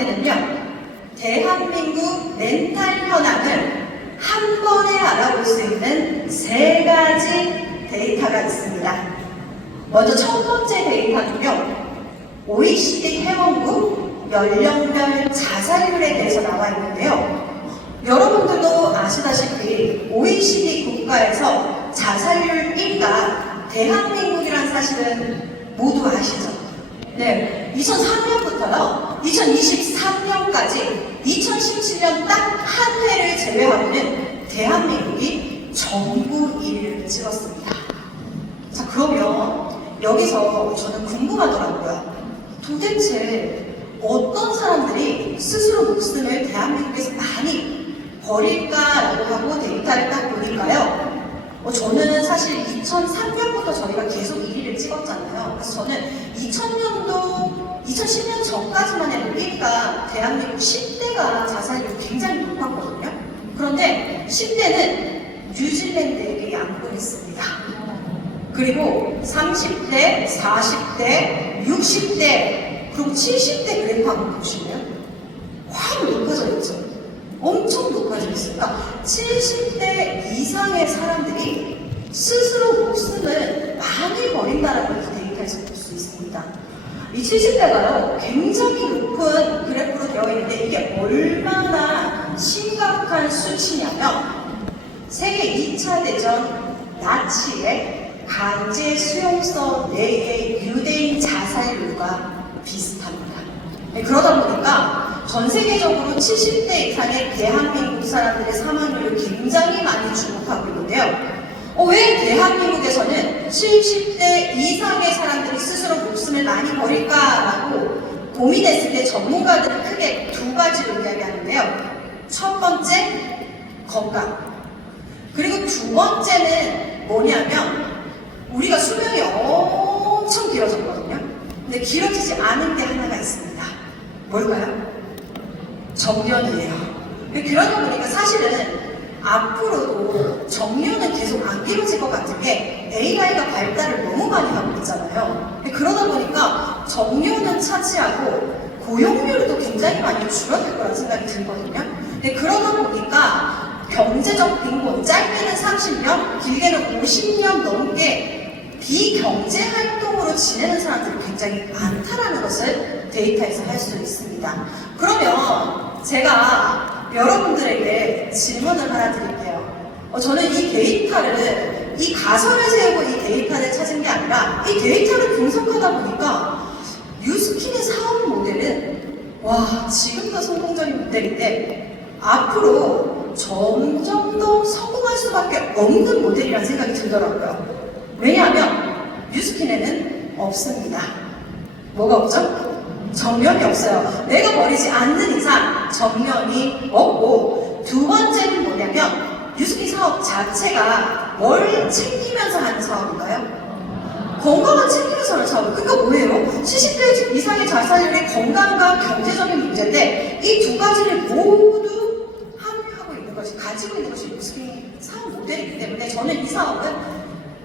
앞에는요, 대한민국 멘탈 현황을 한 번에 알아볼 수 있는 3가지 데이터가 있습니다. 먼저 첫 번째 데이터는요, OECD 회원국 연령별 자살률에 대해서 나와 있는데요. 여러분들도 아시다시피 OECD 국가에서 자살률 1위가 대한민국이란 사실은 모두 아시죠? 네, 2003년부터요, 2023년까지 2017년 딱 한 해를 제외하고는 대한민국이 전국 1위를 찍었습니다. 자, 그러면 여기서 저는 궁금하더라고요. 도대체 어떤 사람들이 스스로 목숨을 대한민국에서 많이 버릴까라고 하고 데이터를 딱 보니까요. 저는 사실 2003년부터 저희가 계속 1위를 찍었잖아요. 그래서 저는 2000년도, 2010년 전까지만 해도 1위가 대한민국 10대가 자살률이 굉장히 높았거든요. 그런데 10대는 뉴질랜드에게 양보했습니다. 그리고 30대, 40대, 60대, 그리고 70대 그래프 한번 보시면 확 높아져 있죠. 엄청 높아져 있으니까 70대 이상의 사람들이 스스로 목숨을 많이 버린다는 걸 이 데이터에서 볼 수 있습니다. 이 70대가요, 굉장히 높은 그래프로 되어 있는데 이게 얼마나 심각한 수치냐면 세계 2차 대전 나치의 강제 수용소 내의 유대인 자살률과 비슷합니다. 그러다 보니까 전 세계적으로 70대 이상의 대한민국 사람들의 사망률을 굉장히 많이 주목하고 있는데요. 왜 대한민국에서는 70대 이상의 사람들이 스스로 목숨을 많이 버릴까라고 고민했을 때 전문가들은 크게 2가지로 이야기하는데요. 첫 번째, 건강. 그리고 2번째는 뭐냐면 우리가 수명이 엄청 길어졌거든요. 근데 길어지지 않은 게 하나가 있습니다. 뭘까요? 정년이에요. 그러다 보니까 사실은 앞으로도 정년은 계속 안 길어질 것 같은 게 AI가 발달을 너무 많이 하고 있잖아요. 그러다 보니까 정년은 차지하고 고용률도 굉장히 많이 줄어들 거라는 생각이 들거든요. 그러다 보니까 경제적 빈곤, 짧게는 30년, 길게는 50년 넘게 비경제 활동으로 지내는 사람들이 굉장히 많다라는 것을 데이터에서 할 수 있습니다. 그러면 제가 여러분들에게 질문을 하나 드릴게요. 저는 이 데이터를, 이 가설을 세우고 이 데이터를 찾은 게 아니라 이 데이터를 분석하다 보니까 뉴스킨의 사업 모델은 지금도 성공적인 모델인데 앞으로 점점 더 성공할 수밖에 없는 모델이라는 생각이 들더라고요. 왜냐하면 뉴스킨에는 없습니다. 뭐가 없죠? 정년이 없어요. 내가 버리지 않는 이상 정년이 없고, 2번째는 뭐냐면 뉴스킨 사업 자체가 뭘 챙기면서 하는 사업인가요? 건강을 챙기면서 하는 사업. 그러니까 뭐예요? 70대 이상의 자살률이 건강과 경제적인 문제인데 이 2가지를 모두 함유하고 있는 것이, 가지고 있는 것이 뉴스킨 사업 모델이기 때문에 저는 이 사업은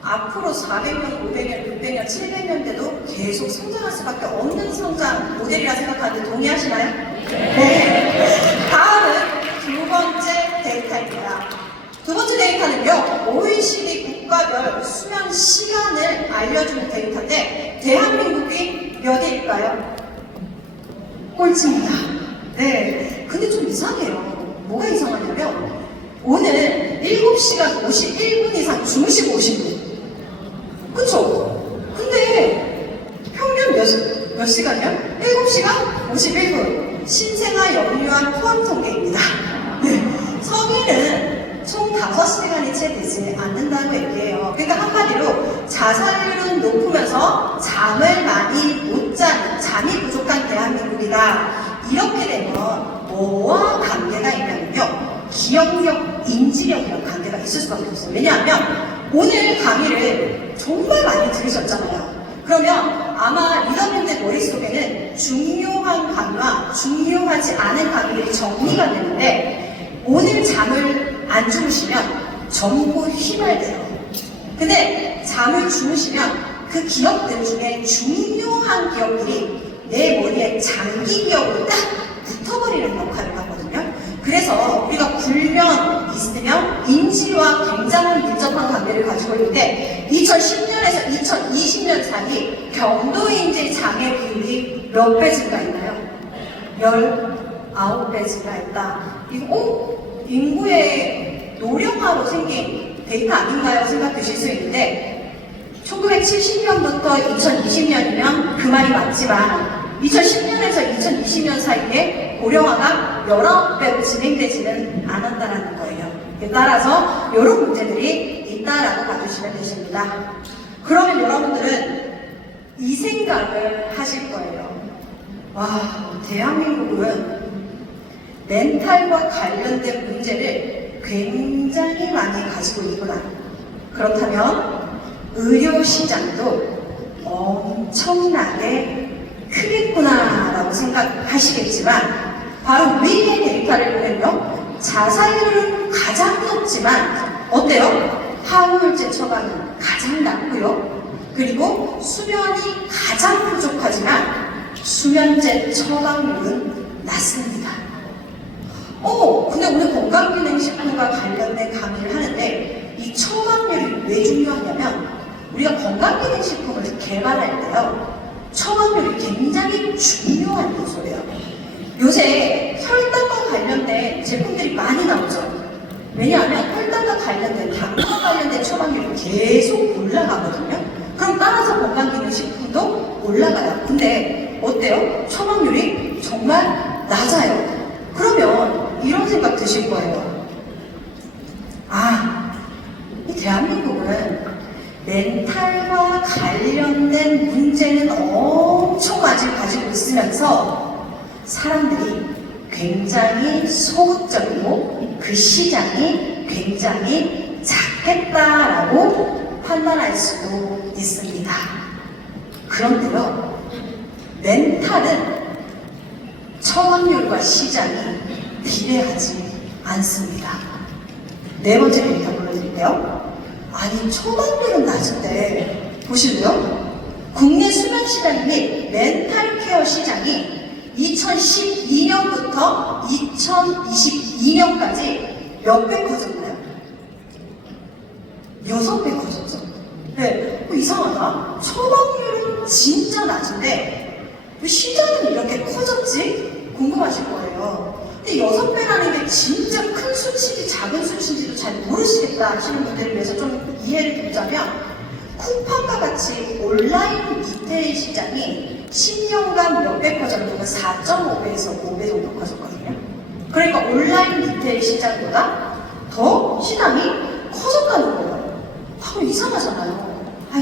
앞으로 400년, 500년, 600년, 700년대도 계속 성장할 수밖에 없는 성장 모델이라 생각하는데 동의하시나요? 네. 다음은 2번째 데이터입니다. 2번째 데이터는요, OECD 국가별 수면 시간을 알려주는 데이터인데 대한민국이 몇 위일까요? 꼴찌입니다. 네. 근데 좀 이상해요. 뭐가 이상하냐면 오늘 7시간 51분 이상 주무시고 오신 분. 그쵸? 근데 평균 몇 시간이요? 7시간 51분. 신생아 영유아 포함 통계입니다. 네. 성인은 총 5시간이 채 되지 않는다고 얘기해요. 그러니까 한마디로 자살률은 높으면서 잠을 많이 못 자는, 잠이 부족한 대한민국이다. 이렇게 되면 뭐와 관계가 있냐면요, 기억력, 인지력이랑 관계가 있을 수밖에 없어요. 왜냐하면 오늘 강의를 정말 많이 들으셨잖아요. 그러면 아마 리더분들 머릿속에는 중요한 강의와 중요하지 않은 강의들이 정리가 되는데 오늘 잠을 안 주무시면 전부 휘말려요. 근데 잠을 주무시면 그 기억들 중에 중요한 기억들이 내 머리에 장기 기억으로 딱 붙어버리는 역할을 하거든요. 그래서 우리가 불면 있으면 인지와 굉장한 밀접한 관계를 가지고 있는데 2010년에서 2020년 사이 경도인지 장애 비율이 몇 배 증가했나요? 19배 증가했다. 이거 인구의 노령화로 생긴 데이터 아닌가요? 생각되실 수 있는데 1970년부터 2020년이면 그 말이 맞지만 2010년에서 2020년 사이에 고령화가 19배로 진행되지는 않았다는 거예요. 따라서 이런 문제들이 있다라고 봐주시면 되십니다. 그러면 여러분들은 이 생각을 하실 거예요. 와, 대한민국은 멘탈과 관련된 문제를 굉장히 많이 가지고 있구나. 그렇다면 의료시장도 엄청나게 크겠구나라고 생각하시겠지만 바로 위의 데이터를 보면요. 자살률은 가장 높지만 어때요? 항우울제 처방이 가장 낮고요. 그리고 수면이 가장 부족하지만 수면제 처방률은 낮습니다. 근데 오늘 건강기능식품과 관련된 강의를 하는데 이 처방률이 왜 중요하냐면 우리가 건강기능식품을 개발할 때요. 처방률이 굉장히 중요한 요소예요. 요새 혈당과 관련된 제품들이 많이 나오죠. 왜냐하면 혈당과 관련된 당과 관련된 처방률이 계속 올라가거든요. 그럼 따라서 건강기능식품도 올라가요. 근데 어때요? 처방률이 정말 낮아요. 그러면 이런 생각 드실 거예요. 이 대한민국은 멘탈과 관련된 문제는 엄청 많이 가지고 있으면서 사람들이 굉장히 소극적이고 그 시장이 굉장히 작겠다라고 판단할 수도 있습니다. 그런데요, 멘탈은 처방률과 시장이 비례하지 않습니다. 네 번째 데이터 보여드릴게요. 아니, 처방률은 낮은데 보실래요? 국내 수면 시장 및 멘탈 케어 시장이 2012년부터 2022년까지 몇 배 커졌나요? 6배 커졌죠. 네, 이상하다. 처방률은 진짜 낮은데 왜 시장은 이렇게 커졌지? 궁금하실 거예요. 근데 6배라는 게 진짜 큰 수치인지 작은 수치인지도 잘 모르시겠다 하시는 분들을 위해서 좀 이해를 드리자면 쿠팡과 같이 온라인 리테일 시장이 10년간 몇 배 커졌냐면 4.5배에서 5배 정도 커졌거든요. 그러니까 온라인 리테일 시장보다 더 시장이 커졌다는 거예요. 이상하잖아요.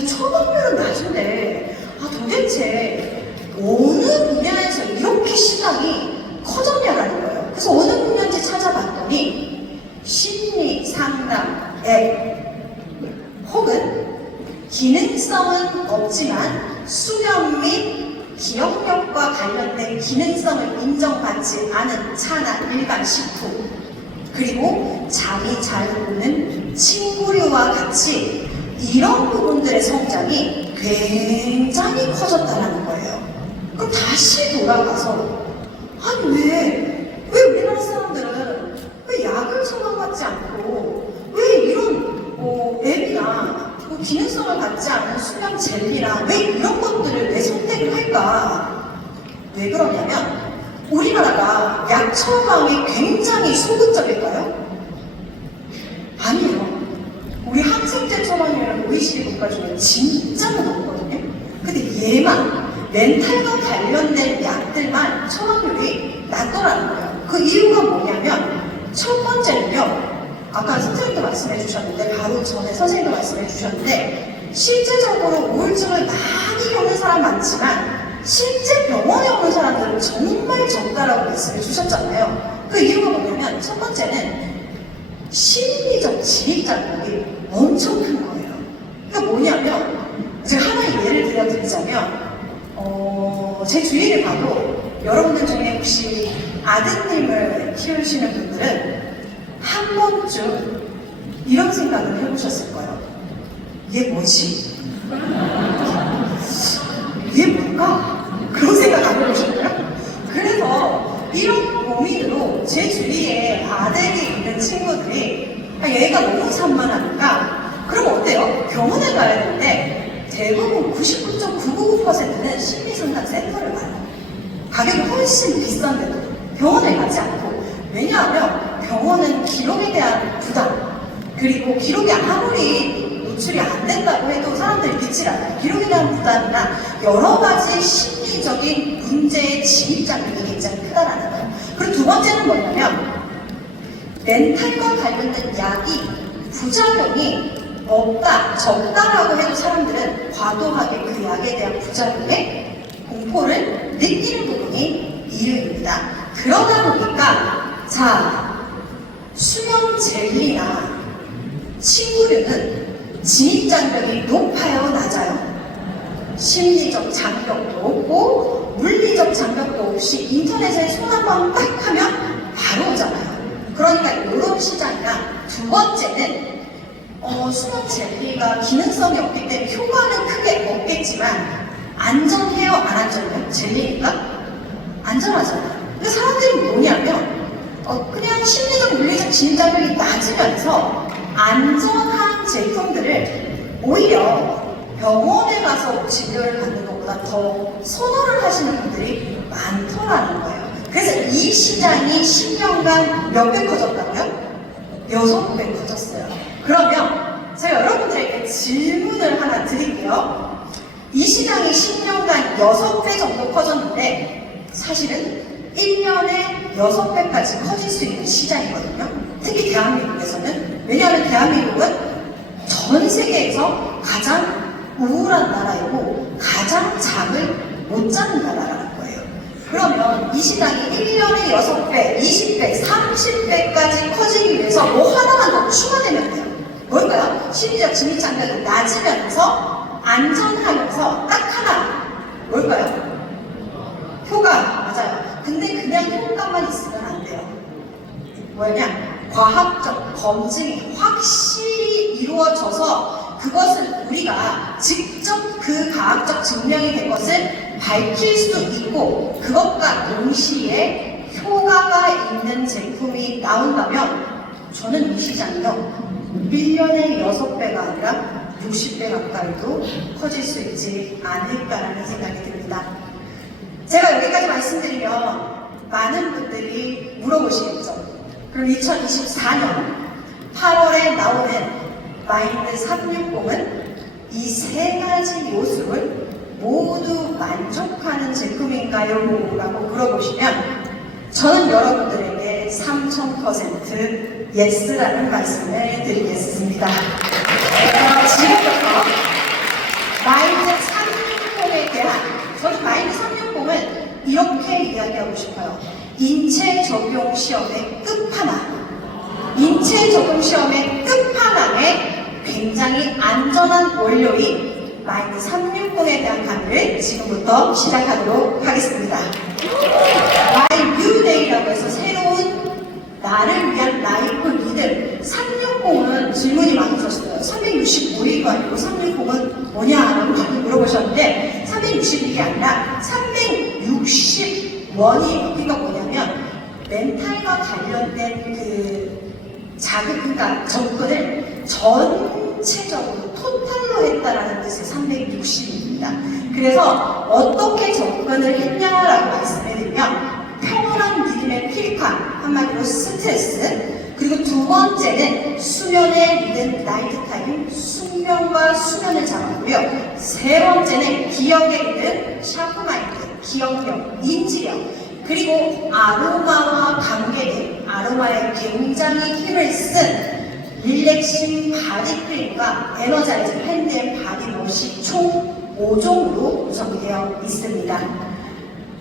처방률은 낮은데 도대체 어느 분야에서 이렇게 시장이 커졌냐라는 거예요. 그래서 어느 분야인지 찾아봤더니 심리 상담 앱 혹은 기능성은 없지만 수면 및 기억력과 관련된 기능성을 인정받지 않은 차나 일반 식품 그리고 잠이 잘 오는 친구류와 같이 이런 부분들의 성장이 굉장히 커졌다는 거예요. 그럼 다시 돌아가서 왜 우리나라 사람들은 왜 약을 처방받지 않고 왜 이런 앱이나 기능성을 갖지 않은 수면 젤리랑 왜 이런 것들을 왜 선택을 할까? 왜 그러냐면 우리나라가 약 처방이 굉장히 소극적일까요? 아니에요. 우리 항생제 처방률은 OECD 국가 중에 진짜로 높거든요. 근데 얘만 멘탈과 관련된 약들만 처방률이 낮더라는 거예요. 그 이유가 뭐냐면 첫 번째는요. 아까 선생님도 말씀해 주셨는데 바로 전에 선생님도 말씀해 주셨는데 실제적으로 우울증을 많이 겪는 사람 많지만 실제 병원에 오는 사람들은 정말 적다라고 말씀해 주셨잖아요. 그 이유가 뭐냐면 첫 번째는 심리적 진입장벽이 엄청 큰 거예요. 그러니까 뭐냐면 제가 하나의 예를 들어드리자면 제 주위를 봐도 여러분들 중에 혹시 아드님을 키우시는 분들은 한 번쯤 이런 생각을 해보셨을 거예요. 얘 뭐지? 얘 뭘까? 그런 생각 안 해보셨나요? 그래서 이런 아, 얘가 너무 산만하니까 그럼 어때요? 병원에 가야 되는데 대부분 99.999%는 심리상담센터를 가요. 가격이 훨씬 비싼데도 병원에 가지 않고, 왜냐하면 병원은 기록에 대한 부담, 그리고 기록이 아무리 노출이 안 된다고 해도 사람들이 믿질 않아요. 기록에 대한 부담이나 여러 가지 심리적인 문제의 진입장벽이 굉장히 크다라는 거예요. 그리고 두 번째는 뭐냐면 멘탈과 관련된 약이 부작용이 없다, 적다라고 해도 사람들은 과도하게 그 약에 대한 부작용에 공포를 느끼는 부분이 이유입니다. 그러다 보니까 자, 수면 젤리나 침구류는 진입장벽이 높아요, 낮아요? 심리적 장벽도 없고 물리적 장벽도 없이 인터넷에 손 한 번 딱 하면 바로 오잖아요. 그러니까 이런 시장이나 두 번째는 수면 젤리가 기능성이 없기 때문에 효과는 크게 없겠지만 안전해요, 안 안전해요? 젤리니까? 안전하잖아요. 근데 사람들이 뭐냐면 그냥 심리적 물리적 진입장벽이 낮으면서 안전한 제품들을 오히려 병원에 가서 진료를 받는 것보다 더 선호를 하시는 분들이 많더라는 거예요. 그래서 이 시장이 10년간 몇 배 커졌다고요? 6배 커졌어요. 그러면 제가 여러분들에게 질문을 하나 드릴게요. 이 시장이 10년간 6배 정도 커졌는데 사실은 1년에 6배까지 커질 수 있는 시장이거든요. 특히 대한민국에서는. 왜냐하면 대한민국은 전 세계에서 가장 우울한 나라이고 가장 잠을 못 자는 나라라는 거예요. 그러면 이 시장이 1년에 6배, 20배, 30배까지 커지기 위해서 뭐 하나만 더 추가되면 돼요. 뭘까요? 심리적 진입장벽이 낮으면서 안전하면서 딱 하나. 뭘까요? 효과. 맞아요. 근데 그냥 효과만 있으면 안 돼요. 뭐냐? 과학적 검증이 확실히 이루어져서 그것을 우리가 직접 그 과학적 증명이 된 것을 밝힐 수 있고 그것과 동시에 효과가 있는 제품이 나온다면 저는 이 시장이요 1년에 6배가 아니라 60배 가까이도 커질 수 있지 않을까라는 생각이 듭니다. 제가 여기까지 말씀드리면 많은 분들이 물어보시겠죠. 그럼 2024년 8월에 나오는 마인드 360은 이 세 가지 요소를 모두 만족하는 제품인가요? 라고 물어보시면 저는 여러분들에게 3000% 예스라는 말씀을 드리겠습니다. 지금부터 마인드 360에 대한 저는 마인드 360은 이렇게 이야기하고 싶어요. 인체 적용 시험의 끝판왕. 인체 적용 시험의 끝판왕에 굉장히 안전한 원료인 마인드 360에 대한 강의를 지금부터 시작하도록 하겠습니다. My New Day라고 해서 새로운 나를 위한 라이프 리듬. 360은 질문이 많으셨어요. 365일도 아니고 360은 뭐냐라고 물어보셨는데 360일이 아니라 360원이 여기가 뭐냐면 멘탈과 관련된 그 그러니까 접근을 전체적으로 토탈로 했다라는 뜻의 360입니다. 그래서 어떻게 접근을 했냐라고 말씀해드리면 평온한 리듬의 필카, 한마디로 스트레스, 그리고 두 번째는 수면의 리듬 나이트타임, 숙면과 수면을 잡았고요. 세 번째는 기억의 리듬, 샤프마인드, 기억력, 인지력, 그리고 아로마와 관계된 아로마에 굉장히 힘을 쓴 릴렉싱 바디크림과 에너자이징 핸드앤바디워시 총 5종으로 구성이 되어 있습니다.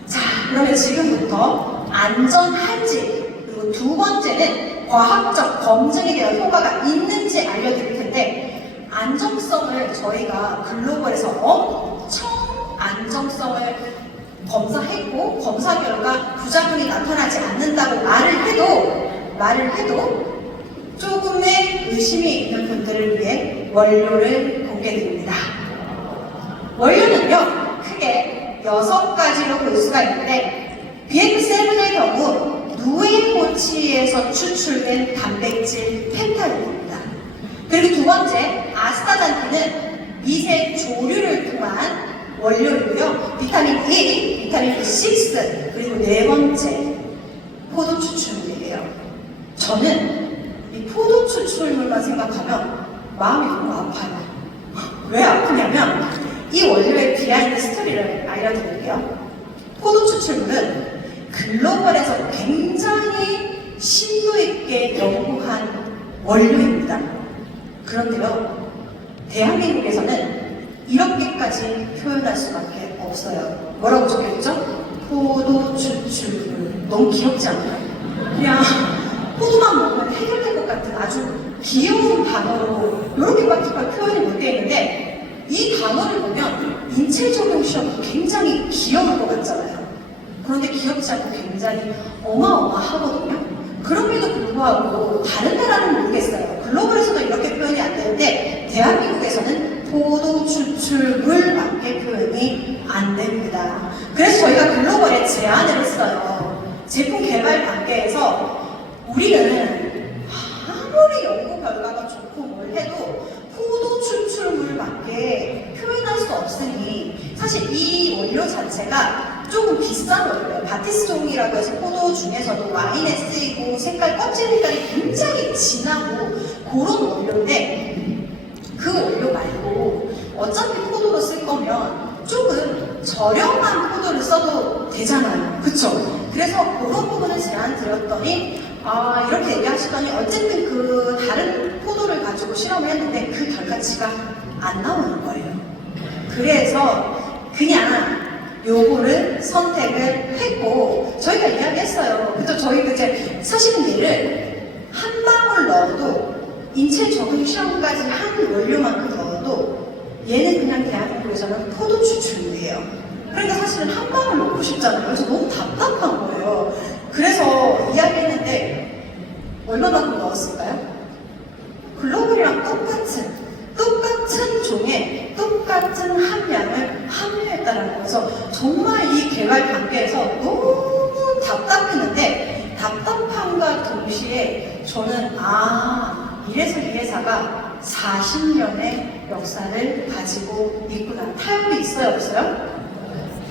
자, 그러면 지금부터 안전한지, 그리고 두 번째는 과학적 검증에 대한 효과가 있는지 알려드릴 텐데, 안정성을 저희가 글로벌에서 엄청 안정성을 검사했고 검사 결과 부작용이 나타나지 않는다고 말을 해도 조금의 의심이 있는 분들을 위해 원료를 공개드립니다. 원료는요 크게 6가지로 볼 수가 있는데 BM7의 경우 누에곤 기역치에서 추출된 단백질 펜타곤입니다. 그리고 두 번째, 아스타잔틴은 미세 조류를 통한 원료이고요. 비타민 E, 비타민 B6, 그리고 네 번째, 포도 추출물이에요. 저는 이 포도 추출물만 생각하면 마음이 너무 아파요. 왜 아프냐면 이 원료의 비하인드 스토리를 알려드릴게요. 포도 추출물은 글로벌에서 굉장히 심도 있게 연구한 원료입니다. 그런데요, 대한민국에서는 이렇게까지 표현할 수밖에 없어요. 뭐라고 적혀있죠? 포도 추출물. 너무 귀엽지 않나요? 그냥 포도만 먹으면 해결될 것 같은 아주 귀여운 단어로 이렇게밖에 표현이 못 되어 있는데, 이 단어를 보면 인체 적용 시험도 굉장히 귀여울 것 같잖아요. 그런데 귀엽지 않고 굉장히 어마어마하거든요. 그럼에도 불구하고 다른 나라는 모르겠어요. 글로벌에서도 이렇게 표현이 안 되는데 대한민국에서는 포도 추출물밖에 표현이 안 됩니다. 그래서 저희가 글로벌에 제안을 했어요. 제품 개발 단계에서 우리는 아무리 연구 결과가 좋고 뭘 해도 포도 추출물밖에 표현할 수 없으니, 사실 이 원료 자체가 조금 비싼 원료예요. 바티스종이라고 해서 포도 중에서도 와인에 쓰이고 색깔, 껍질 색깔이 굉장히 진하고 그런 원료인데, 그 원료 말고 어차피 포도로 쓸 거면 조금 저렴한 포도를 써도 되잖아요. 그쵸? 그래서 그런 부분을 제안 드렸더니 이렇게 얘기하시더니 어쨌든 그 다른 포도를 가지고 실험을 했는데 그 결과치가 안 나오는 거예요. 그래서 그냥 요거를 선택을 했고, 저희가 이야기했어요. 그래서 저희 그제 사시미를 한 방울 넣어도 인체 적응 시험까지 한 원료만큼 넣어도 얘는 그냥 대한민국에서는 포도 추출물이에요. 그러니까 사실은 한 방울 넣고 싶잖아요. 그래서 너무 답답한 거예요. 그래서 이야기했는데 얼마만큼 넣었을까요? 글로벌이랑 똑같은 종에 똑같은 함량을 함유했다는 거여서 정말 이 개발 단계에서 너무 답답했는데, 답답함과 동시에 저는 이래서 이 회사가 40년의 역사를 가지고 있구나. 타협이 있어요, 없어요?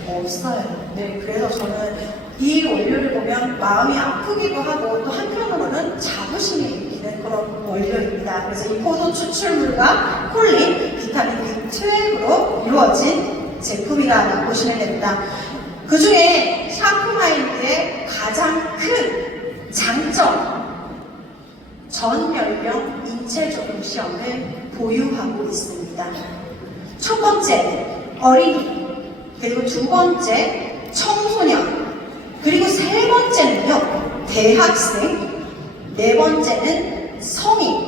없어요. 네, 그래서 저는 이 원료를 보면 마음이 아프기도 하고 또 한편으로는 자부심이 있는 그런 원료입니다. 그래서 이 포도 추출물과 콜린, 비타민 B12로 이루어진 제품이라고 보시면 됩니다. 그 중에 샤프마인드의 가장 큰 장점, 전 연령 인체 적응 시험을 보유하고 있습니다. 첫 번째, 어린이. 그리고 두 번째, 청소년. 그리고 세 번째는요, 대학생. 네 번째는 성인.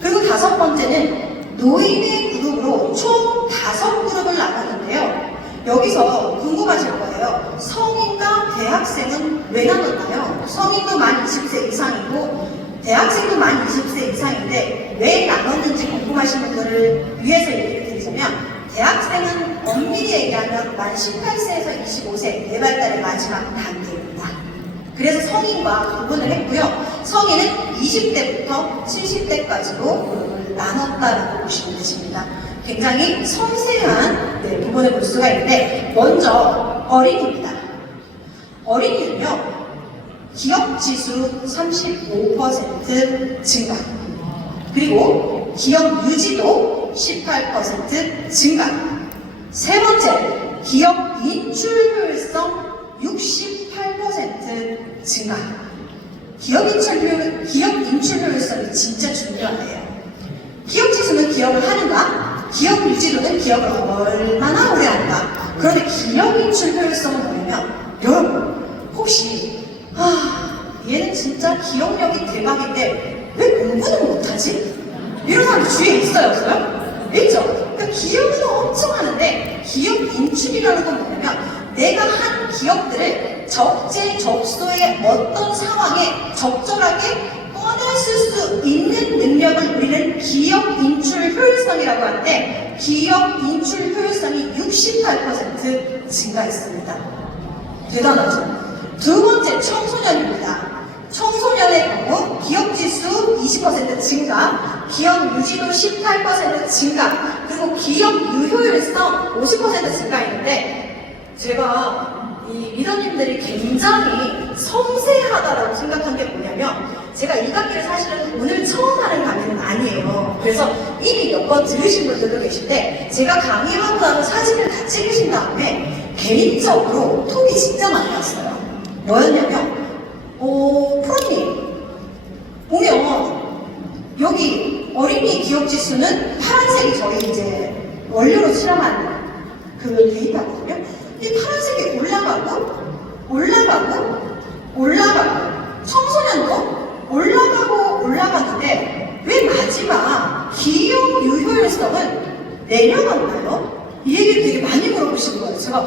그리고 다섯 번째는 노인의 그룹으로 총 5그룹을 나눴는데요. 여기서 궁금하실 거예요. 성인과 대학생은 왜 나눴나요? 성인도 만 20세 이상이고 대학생도 만 20세 이상인데 왜 나눴는지 궁금하신 분들을 위해서 얘기를 드리자면, 대학생은 엄밀히 얘기하면 만 18세에서 25세 내발달의 마지막 단계입니다. 그래서 성인과 구분을 했고요. 성인은 20대부터 70대까지로 그룹을 나눴다라고 보시면 되십니다. 굉장히 섬세한 부분을 볼 수가 있는데, 먼저 어린이입니다. 어린이는요, 기억지수 35% 증가, 그리고 기억 유지도 18% 증가, 세 번째, 기억 인출 효율성 68% 증가. 기억 인출 효율성이 진짜 중요하대요. 기억지수는 기억을 하는가, 기억 유지도는 기억을 얼마나 오래 하는가. 그런데 기억 인출 효율성은 뭐냐면, 여러분 혹시 얘는 진짜 기억력이 대박인데 왜 공부는 못하지? 이런 사람 주위에 있어요, 없어요? 있죠? 그러니까 기억은 엄청 하는데 기억 인출이라는 건 뭐냐면, 내가 한 기억들을 적재적소의 어떤 상황에 적절하게 꺼냈을 수 있는 능력을 우리는 기억 인출 효율성이라고 하는데, 기억 인출 효율성이 68% 증가했습니다. 대단하죠? 두 번째, 청소년입니다. 청소년의 경우 기억지수 20% 증가, 기억 유지도 18% 증가, 그리고 기억 유효율성 50% 증가했는데 제가 이 리더님들이 굉장히 섬세하다라고 생각한 게 뭐냐면 제가 이 강의를 사실은 오늘 처음 하는 강의는 아니에요. 그래서 이미 몇 번 들으신 분들도 계신데 제가 강의하고 나서 사진을 다 찍으신 다음에 개인적으로 톡이 진짜 많이 왔어요. 뭐였냐면 프로님 보면 여기 어린이 기억지수는 파란색이 저희 이제 원료로 실험한 그 데이터거든요. 이 파란색이 올라가고 청소년도 올라가는데 왜 마지막 기억 유효율성은 내려갔나요? 이 얘기를 되게 많이 물어보시는 거예요. 제가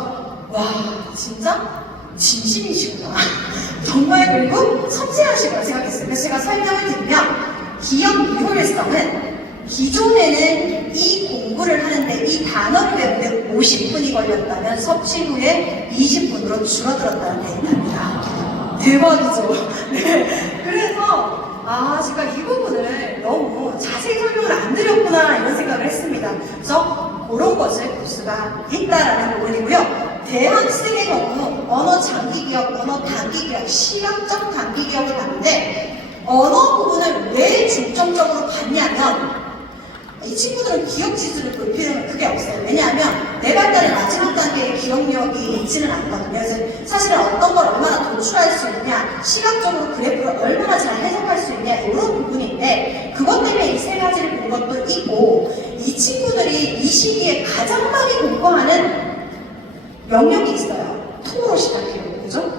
와 진짜 진심이시구나. 정말 그리고 섬세하시구나 생각했어요. 그래서 제가 설명을 드리면 기억 유효율성은 기존에는 이 공부를 하는데 이 단어를 배우는데 50분이 걸렸다면 섭취 후에 20분으로 줄어들었다는 데이터입니다. 대박이죠? 네. 그래서 제가 이 부분을 너무 자세히 설명을 안 드렸구나 이런 생각을 했습니다. 그래서 그런 것을 볼 수가 있다라는 부분이고요. 대학생의 경우 언어 장기 기억, 언어 단기 기억, 시각적 단기 기억을 봤는데 언어 부분을 왜 중점적으로 봤냐면 이 친구들은 기억 지수를 볼 필요는 크게 없어요. 왜냐하면 내 발달의 마지막 단계의 기억력이 있지는 않거든요. 그래서 사실은 어떤 걸 얼마나 도출할 수 있냐, 시각적으로 그래프를 얼마나 잘 해석할 수 있냐 이런 부분인데 그것 때문에 이 세 가지를 본 것도 있고 이 친구들이 이 시기에 가장 많이 공부하는 영역이 있어요. 토로 시작해요. 그죠?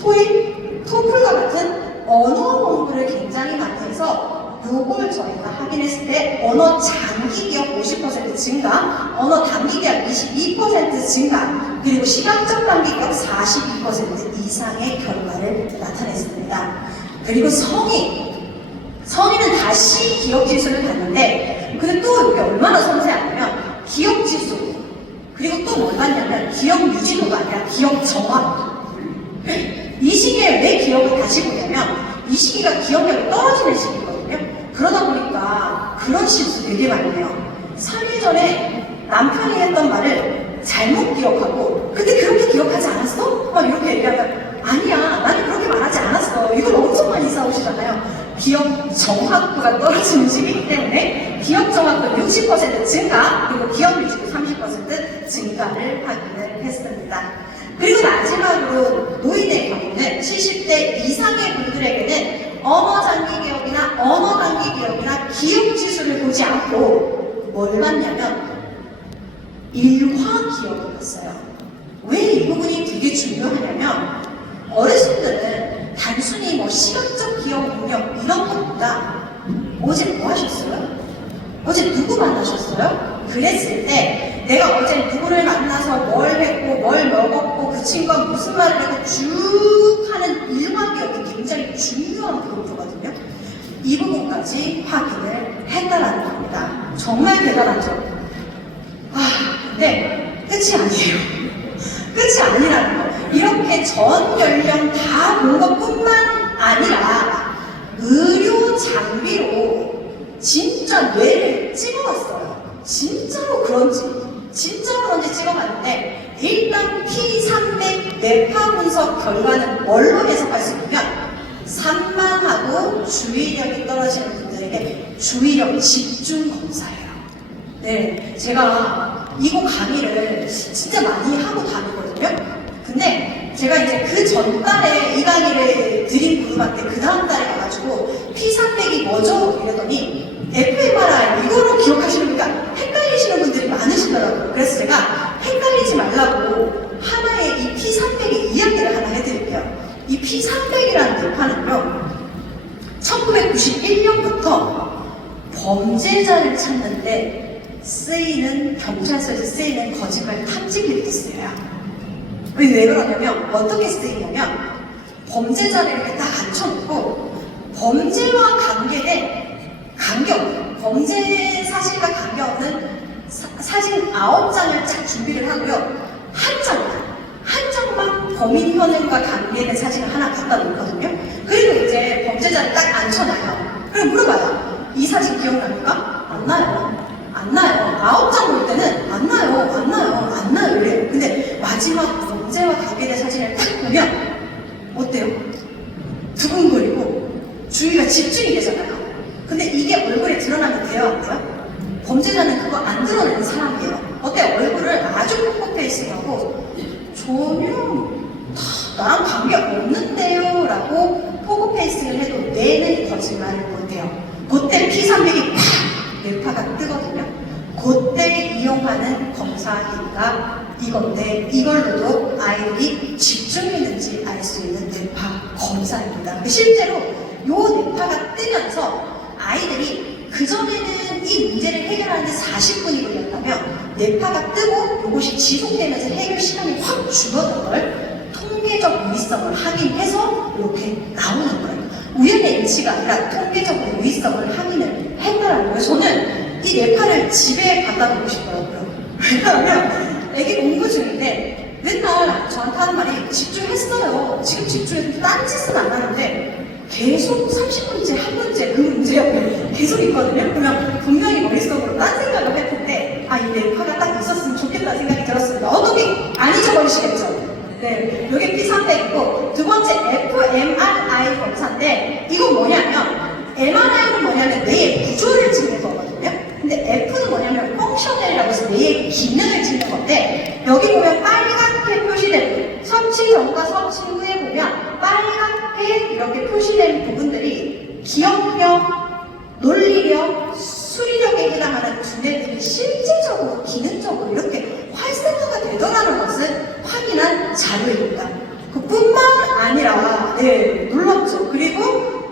토익, 토플과 같은 언어 공부를 굉장히 많이 해서 요걸 저희가 확인했을 때 언어 장기 기억 50% 증가, 언어 단기 기억 22% 증가, 그리고 시각적 단기 기억 42% 이상의 결과를 나타냈습니다. 그리고 성인은 다시 기억 지수를 봤는데 근데 또 이게 얼마나 섬세하냐면 기억 지수 그리고 또 뭘 봤냐면 기억 유지도가 아니라 기억 정확. 이 시기에 왜 기억을 다시 보냐면 이 시기가 기억력이 떨어지는 시기거든요. 그러다 보니까 그런 실수 되게 많이 해요. 3일 전에 남편이 했던 말을 잘못 기억하고 근데 그렇게 기억하지 않았어? 막 이렇게 얘기하면 아니야 나는 그렇게 말하지 않았어. 이걸 엄청 많이 싸우시잖아요. 기억 정확도가 떨어지는 시기이기 때문에 기억 정확도 60% 증가 그리고 기억 유지도 30% 증가를 확인을 했습니다. 그리고 마지막으로 노인의 경우는 70대 이상의 분들에게는 언어 장기 기억이나 언어 단기 기억이나 기억 지수를 보지 않고 뭘 봤냐면 일화 기억을 봤어요. 왜 이 부분이 되게 중요하냐면 어르신들은 단순히 뭐 시각적 기억 능력 이런 것보다 어제 뭐 하셨어요? 어제 누구 만나셨어요? 그랬을 때 내가 어제 누구를 만나서 뭘 했고 뭘 먹었고 그 친구가 무슨 말을 하고 쭉 하는 일화 기억이 굉장히 중요한 부분이거든요. 이 부분까지 확인을 했다라는 겁니다. 정말 대단하죠? 근데 끝이 아니에요. 끝이 아니라는 거. 이렇게 전 연령 다 본 것뿐만 아니라 의료 장비로 진짜 뇌를 찍어봤어요. 진짜로 그런지 찍어봤는데 일단 P300 뇌파 분석 결과는 뭘로 해석할 수 있냐면 산만하고 주의력이 떨어지는 분들에게 주의력 집중 검사예요. 네, 제가 이거 강의를 진짜 많이 하고 다니거든요. 근데 제가 이제 그 전달에 이 강의를 드린 그룹한테 그 다음 달에 가가지고 P300이 뭐죠? 이랬더니 fMRI 이거로 기억하시니까 헷갈리시는 분들이 많으시더라고요. 그래서 제가 헷갈리지 말라고 하나의 이 P300의 이야기를 하나 해드릴게요. 이 P300이라는 뇌파는요 1991년부터 범죄자를 찾는데 경찰서에서 쓰이는 거짓말 탐지기를 쓰여요. 왜 그러냐면 어떻게 쓰이냐면 범죄자를 이렇게 딱 앉혀놓고 범죄와 관계된 범죄 사실과 관계없는 사진 9장을 쫙 준비를 하고요. 한 장만 범인 현행과 관계된 사진을 하나 갖다 놓거든요. 그리고 이제 범죄자를 딱 앉혀놔요. 그럼 물어봐요. 이 사진 기억납니까? 안 나요. 안 나요. 9장 볼 때는 안 나요. 안 나요. 안 나요. 이래요. 근데 마지막 범죄와 관계된 사진을 딱 보면 어때요? 두근거리고 주위가 집중이 되잖아요. 근데 이게 얼굴에 드러나면 돼요? 안 돼요? 범죄자는 그거 안 드러내는 사람이에요. 어때요? 얼굴을 아주 포커페이스하고 전혀 나랑 관계 없는데요 라고 포커페이스를 해도 내는 거짓말을 못해요. 그때 P300이 팍! 뇌파가 뜨거든요. 그때 이용하는 검사기가 이건데 이걸로도 아이들이 집중했는지 알 수 있는 뇌파 검사입니다. 실제로 요 뇌파가 뜨면서 아이들이 그전에는 이 문제를 해결하는데 40분이 걸렸다면 뇌파가 뜨고 이것이 지속되면서 해결 시간이 확 줄어든 걸 통계적 유의성을 확인해서 이렇게 나오는 거예요. 우연의 일치가 아니라 통계적으로 유의성을 확인을 했다는 거예요. 저는 이 뇌파를 집에 갖다 놓고 싶더라고요. 왜냐하면 애기 공부 중인데 맨날 저한테 하는 말이 집중했어요. 지금 집중해도 딴짓은 안 하는데 계속 30문제, 한 문제, 그 문제 옆에 계속 있거든요. 그러면 분명히 머릿속으로 딴 생각을 할 텐데 이 뇌파가 딱 있었으면 좋겠다는 생각이 들었습니다. 어떻게 안 잊어버리시겠죠? 네, 여기 P300 있고 두 번째 fMRI 검사인데 이건 뭐냐면 MRI는 뭐냐면 뇌의 구조를 찍는 거거든요. 근데 F는 뭐냐면 펑셔널이라고 해서 뇌의 기능을 찍는 건데 여기 보면 빨갛게 표시된 섭취 전과 섭취 후에 보면 빨갛게 이렇게 표시된 부분들이 기억력, 논리력, 수리력에 해당하는 두뇌들이 실질적으로 기능적으로 이렇게 활성화가 되더라는 것을 확인한 자료입니다. 그뿐만 아니라 놀랍죠. 그리고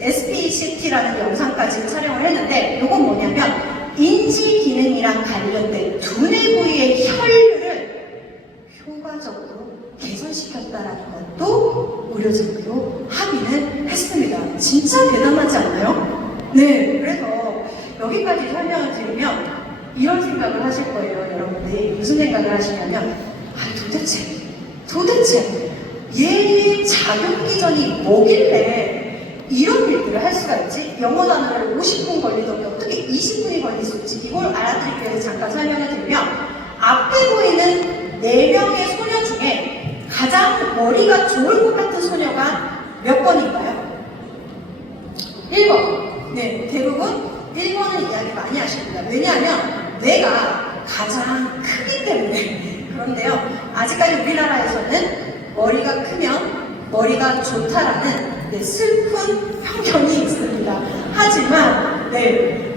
SPCT라는 영상까지 촬영을 했는데 이건 뭐냐면 인지 기능이랑 관련된 두뇌 부위의 혈류를 효과적으로 개선시켰다라는 것도 의료진으로 합의를 했습니다. 진짜 대단하지 않나요? 네, 그래서 여기까지 설명을 드리면 이런 생각을 하실 거예요. 여러분들이 무슨 생각을 하시냐면 도대체 얘의 작용 기전이 뭐길래 이런 일들을 할 수가 있지? 영어 단어를 50분 걸리더니 어떻게 20분이 걸릴 수 있지? 이걸 알아드리기 위해서 잠깐 설명을 드리면 앞에 보이는 4명의 소녀 중에 가장 머리가 좋을 것 같은 소녀가 몇 번인가요? 1번. 네, 대부분 1번은 이야기 많이 하십니다. 왜냐하면 뇌가 가장 크기 때문에. 그런데요, 아직까지 우리나라에서는 머리가 크면 머리가 좋다라는 슬픈 편견이 있습니다. 하지만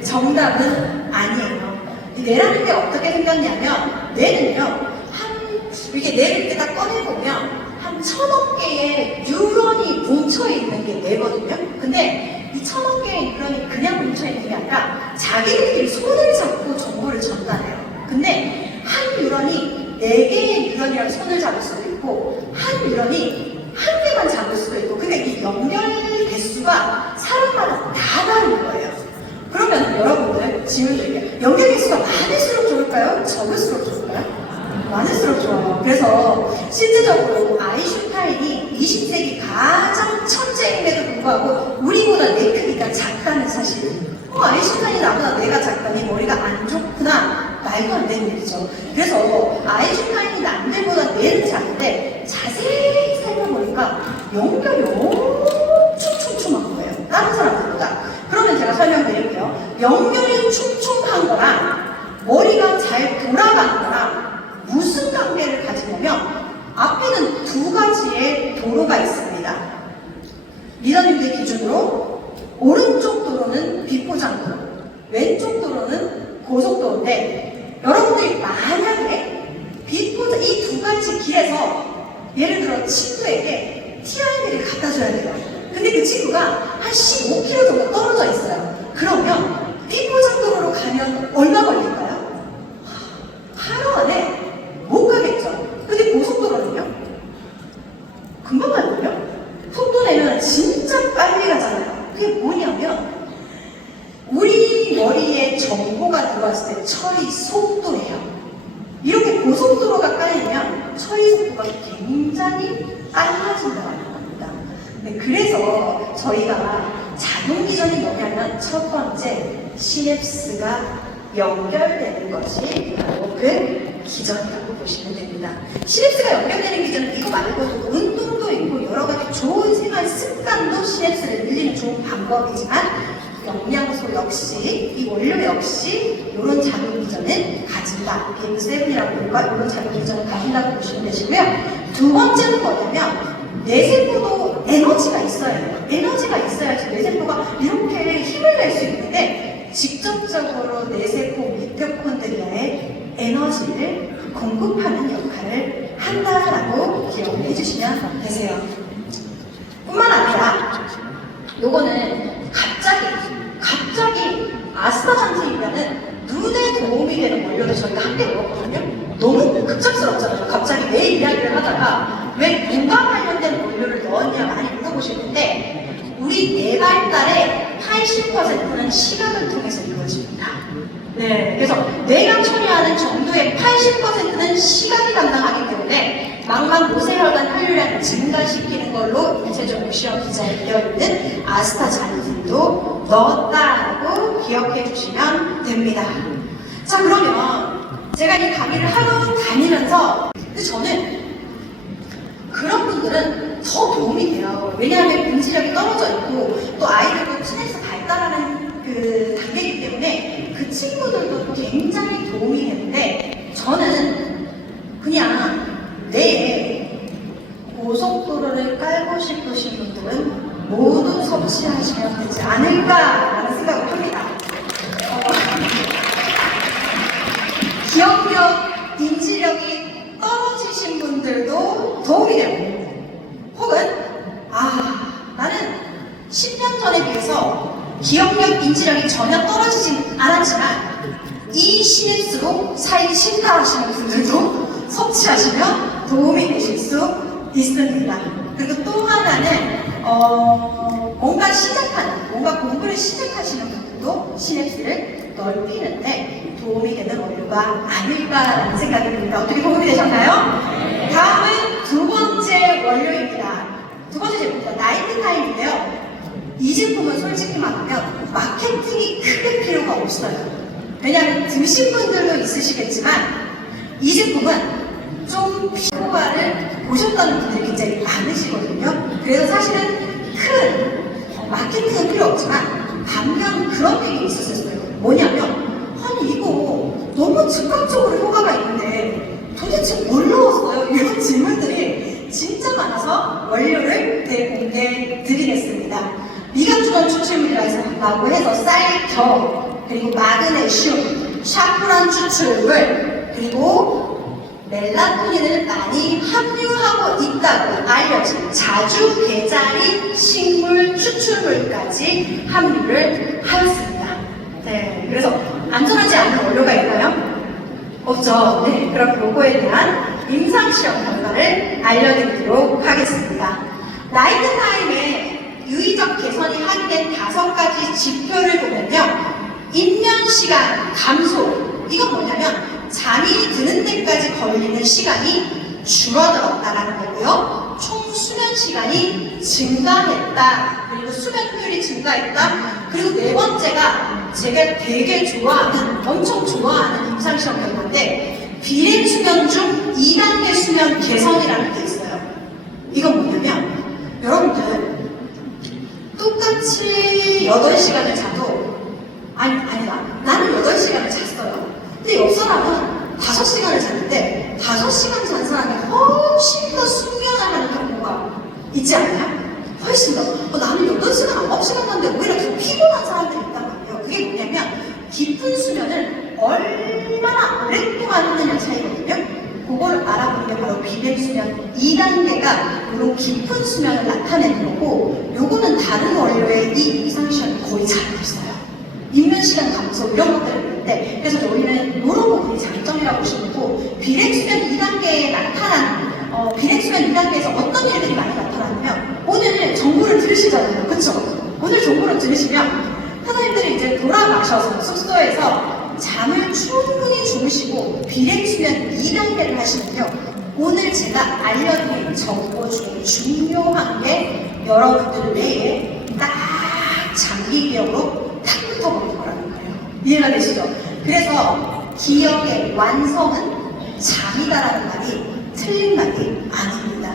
정답은 아니에요. 뇌라는 게 어떻게 생겼냐면 뇌는요, 이렇게 뇌를 이렇게 딱 꺼내보면 한 1000억 개의 뉴런이 뭉쳐있는 게 뇌거든요. 근데 이 1000억 개의 뉴런이 그냥 뭉쳐있는 게 아니라 자기들끼리 손을 잡고 정보를 전달해요. 근데 한 뉴런이 4개의 뉴런이랑 손을 잡을 수도 있고 한 뉴런이 한 개만 잡을 수도 있고 근데 이 연결 개수가 사람마다 다 다른 거예요. 그러면 여러분들 질문 드릴게요. 연결 개수가 많을수록 좋을까요? 적을수록 좋을까요? 많을수록 좋아요. 그래서 실질적으로 아인슈타인이 20세기 가장 천재임에도 불구하고 우리보다 뇌 크기가 작다는 사실. 아인슈타인이 나보다 뇌가 작다니 머리가 안 좋구나. 말도 안 되는 일이죠. 그래서 아인슈타인이 남들보다 뇌는 작은데 자세히 살펴보니까 연결이 엄청 촘촘한 거예요. 다른 사람들보다. 그러면 제가 설명드릴게요. 연결이 촘촘한 거랑 머리가 잘 돌아가는 거랑 무슨 관계를 가지냐면 앞에는 2가지의 도로가 있습니다. 리더님들 기준으로 오른쪽 도로는 비포장도로, 왼쪽 도로는 고속도로인데 여러분들이 만약에 이 2가지 길에서 예를 들어 친구에게 TIM을 갖다 줘야 돼요. 근데 그 친구가 한 15km 정도 떨어져 있어요. 그러면 비포장도로로 가면 얼마 걸릴까요? 하루 안에 못 가겠죠. 근데 고속도로는요? 금방 가거든요. 속도 내면 진짜 빨리 가잖아요. 그게 뭐냐면 우리 머리에 정보가 들어왔을 때 처리 속도예요. 이렇게 고속도로가 깔리면 처리 속도가 굉장히 빨라진다는 겁니다. 네, 그래서 저희가 자동 기전이 뭐냐면 첫 번째 시냅스가 연결되는 것이 바로 그 기전이라고 보시면 됩니다. 시냅스가 연결되는 기전은 이거 말고도 운동도 있고 여러 가지 좋은 생활 습관도 시냅스를 늘리는 좋은 방법이지만 영양소 역시 이 원료 역시 이런 작용 기전을 가진다. BM7이라고 볼까? 이런 작용 기전을 가진다고 보시면 되시고요. 두 번째는 뭐냐면 뇌세포도 에너지가 있어야 해요. 에너지가 있어야지 뇌세포가 이렇게 힘을 낼 수 있는데 직접적으로 뇌세포 미토콘드리아에 에너지를 공급하는 역할을 한다라고 기억해 주시면 되세요. 뿐만 아니라 요거는 갑자기 아스타잔틴이라는 눈에 도움이 되는 원료를 저희가 함께 넣었거든요. 너무 급작스럽잖아요. 갑자기 내 이야기를 하다가 왜 눈과 관련된 원료를 넣었냐 많이 물어보실 텐데 우리 뇌 발달의 80%는 시각을 통해서 이루어집니다. 네, 그래서 뇌가 처리하는 정도의 80%는 시각이 담당하기 때문에 망막 모세혈관 혈류량을 증가시키는 걸로 일체적으로 시험 기사에 되어 있는 아스타잔틴도 넣었다라고 기억해 주시면 됩니다. 자, 그러면 제가 이 강의를 하러 다니면서 근데 저는 그런 분들은 더 도움이 돼요. 왜냐하면 인지력이 떨어져 있고 또 아이들도 스트레스 발달하는 그 단계이기 때문에 그 친구들도 굉장히 도움이 되는데 저는 그냥 뇌에 고속도로를 깔고 싶으신 분들은 모두 섭취하시면 되지 않을까라는 생각을 합니다. 기억력, 인지력이 떨어지신 분들도 도움이 되고 혹은 나는 10년 전에 비해서 기억력, 인지력이 전혀 떨어지진 않았지만 이 시냅스로 사이 신나하시는 분들도 섭취하시면 도움이 되실 수 있습니다. 그리고 또 하나는 뭔가 공부를 시작하시는 분들도 시냅스를 넓히는데 도움이 되는 원료가 아닐까라는 생각이 듭니다. 어떻게 도움이 되셨나요? 다음은 두 번째 원료입니다. 두 번째 제품입니다. 나이트타임인데요. 이 제품은 솔직히 말하면 마케팅이 크게 필요가 없어요. 왜냐하면 드신 분들도 있으시겠지만 이 제품은 좀 피부과를 보셨다는 분들이 굉장히 많으시거든요. 그래서 사실은 큰 마케팅은 필요 없지만 반면 그런 얘기 있었어요. 뭐냐면 아니 이거 너무 즉각적으로 효과가 있는데 도대체 뭘 넣었어요? 이런 질문들이 진짜 많아서 원료를 대공개 드리겠습니다. 미각주간 추출물이라고 해서 쌀겨 그리고 마그네슘, 샤프란 추출물 그리고 멜라토닌을 많이 함유하고 있다고 알려진 자주 배달인 식물 추출물까지 함유를 하였습니다. 네, 그래서 안전하지 않은 원료가 있나요? 없죠. 네, 그럼 요거에 대한 임상시험 결과를 알려드리도록 하겠습니다. 나이트 타임에 유의적 개선이 하게 5가지 지표를 보면요. 입면 시간 감소. 이건 뭐냐면 잠이 드는 데까지 걸리는 시간이 줄어들었다라는 거고요. 총 수면 시간이 증가했다. 그리고 수면 효율이 증가했다. 그리고 네 번째가 제가 되게 좋아하는, 엄청 좋아하는 임상시험 결과인데 비행 수면 중 2단계 수면 개선이라는 게 있어요. 이건 뭐냐면 여러분들 똑같이 8시간을 자도 아니다. 나는 8시간을 잤어요. 근데 옆 사람은 5시간을 잤는데 5시간 잔 사람이 훨씬 더 숙면을 하는 경우가 있지 않나요? 훨씬 더. 나는 8시간, 9시간 잤는데 오히려 더 피곤한 사람들이 있단 말이에요. 그게 뭐냐면 깊은 수면을 얼마나 오랫동안 하느냐 차이거든요. 그걸 알아보는 게 바로 비백수면 2단계가 이런 깊은 수면을 나타내는 거고 요거는 다른 원료의 이 임상시험이 거의 잘 없어요. 입면시간 감소 이런 것들이 있는데 그래서 저희는 이런 부분이 장점이라고 보시면 되고 비백수면 2단계에 나타난 비백수면 2단계에서 어떤 일들이 많이 나타나냐면 오늘 정보를 들으시잖아요. 그쵸? 오늘 정보를 들으시면 사장님들이 이제 돌아가셔서 숙소에서 잠을 충분히 주무시고 비행수면 2단계를 하시면요 오늘 제가 알려드릴 정보 중에 중요한 게 여러분들 뇌에 딱 장기 기억으로 딱 붙어버릴 거라는 거예요. 이해가 되시죠? 그래서 기억의 완성은 잠이다라는 말이 틀린 말이 아닙니다.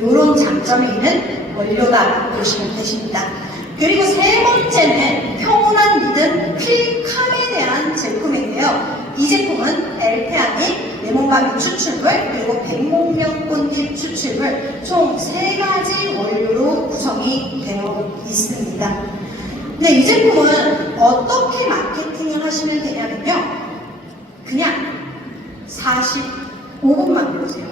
이런 장점이 있는 원료다라고 보시면 되십니다. 그리고 세 번째는 평온한 믿음 필캄에 대한 제품인데요. 이 제품은 엘테아닌, 레몬바비 추출물, 그리고 백목련꽃잎 추출물 총 3가지 원료로 구성이 되어 있습니다. 근데 이 제품은 어떻게 마케팅을 하시면 되냐면요. 그냥 45분만 배우세요.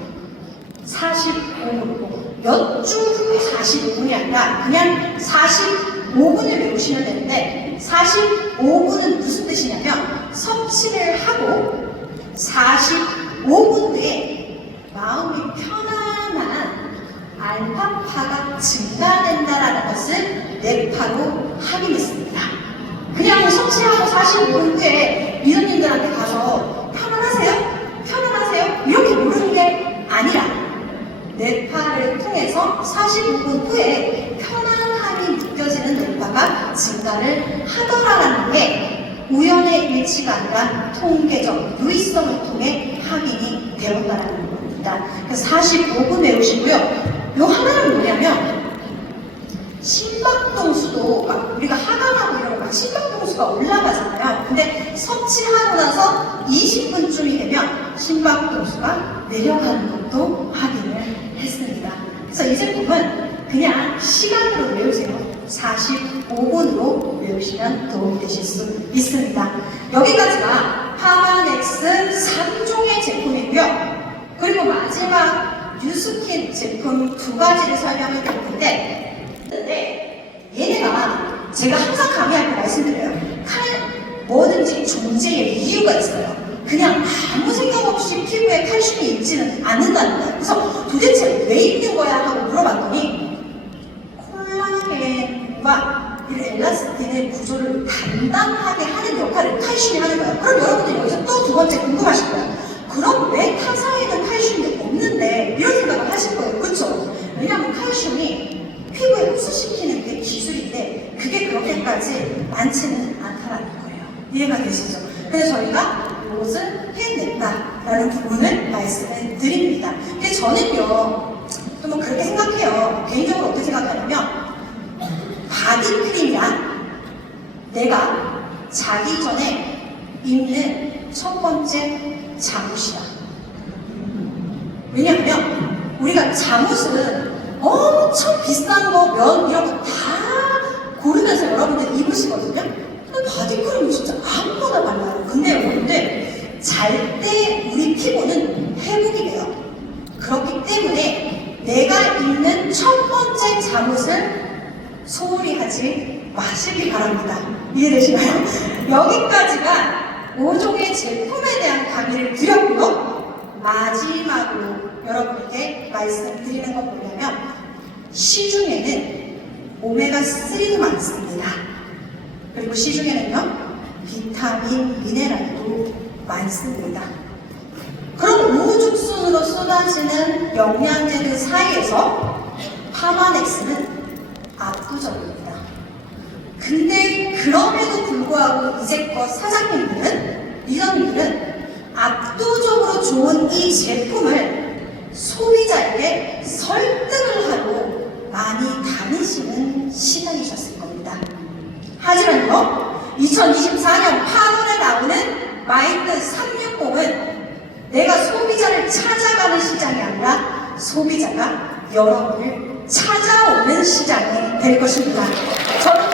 45분. 몇 주 후에 45분이 아니라 그냥 45분을 외우시면 되는데 45분은 무슨 뜻이냐면 섭취를 하고 45분 후에 마음이 편안한 알파파가 증가된다라는 것을 뇌파로 확인했습니다. 그냥 섭취하고 45분 후에 리더님들한테 가서 편안하세요? 편안하세요? 이렇게 물은 게 아니라 뇌파를 통해서 45분 후에 편안함이 느껴지는 뇌파가 증가를 하더라라는 게 우연의 일치가 아니라 통계적 유의성을 통해 확인이 되었다라는 겁니다. 그래서 45분 외우시고요. 요 하나는 뭐냐면 심박동수도 막 우리가 하강하고 이러면 막 심박동수가 올라가잖아요. 근데 섭취하고 나서 20분쯤이 되면 심박동수가 내려가는 것도 확인을 했습니다. 그래서 이 제품은 그냥 시간으로 외우세요. 45분으로 외우시면 도움이 되실 수 있습니다. 여기까지가 파마넥스 3종의 제품이고요. 그리고 마지막 뉴스킨 제품 2가지를 설명해 드릴 텐데 얘네가 제가 항상 강의할 때 말씀드려요. 뭐든지 존재의 이유가 있어요. 그냥 아무 생각 없이 피부에 칼슘이 있지는 않는다는 거예요. 그래서 도대체 왜 있는 거야 하고 물어봤더니 콜라겐과 이 엘라스틴의 구조를 단단하게 하는 역할을 칼슘이 하는 거예요. 그럼 여러분들 여기서 또 2번째 궁금하실 거예요. 그럼 왜 타사에는 칼슘이 없는데? 이런 생각을 하실 거예요. 그렇죠? 왜냐하면 칼슘이 피부에 흡수시키는 게 기술인데 그게 그렇게까지 많지는 않다라는 거예요. 이해가 되시죠? 그래서 저희가 이것을 해냈다라는 부분을 말씀을 드립니다. 근데 저는요, 또 뭐 그렇게 생각해요. 개인적으로 어떻게 생각하냐면, 바디크림이란 내가 자기 전에 입는 첫 번째 잠옷이야. 왜냐하면 우리가 잠옷은 엄청 비싼 거, 면 이런 거 다 고르면서 여러분들 입으시거든요. 바디크림은 진짜 아무거나 발라요. 근데 여러분들 잘 때 우리 피부는 회복이 돼요. 그렇기 때문에 내가 입는 첫 번째 잠옷을 소홀히 하지 마시기 바랍니다. 이해되시나요? 여기까지가 5종의 제품에 대한 강의를 드렸고요. 마지막으로 여러분에게 말씀드리는 건 뭐냐면 시중에는 오메가3도 많습니다. 그리고 시중에는요 비타민, 미네랄도 많습니다. 그럼 우후죽순으로 쏟아지는 영양제들 사이에서 파마넥스는 압도적입니다. 근데 그럼에도 불구하고 이제껏 사장님들은, 리더님들은 압도적으로 좋은 이 제품을 소비자에게 설득을 하고 많이 다니시는 시간이셨을 겁니다. 하지만요, 2024년 8월에 나오는 마인드 360은 내가 소비자를 찾아가는 시장이 아니라 소비자가 여러분을 찾아오는 시장이 될 것입니다. 저는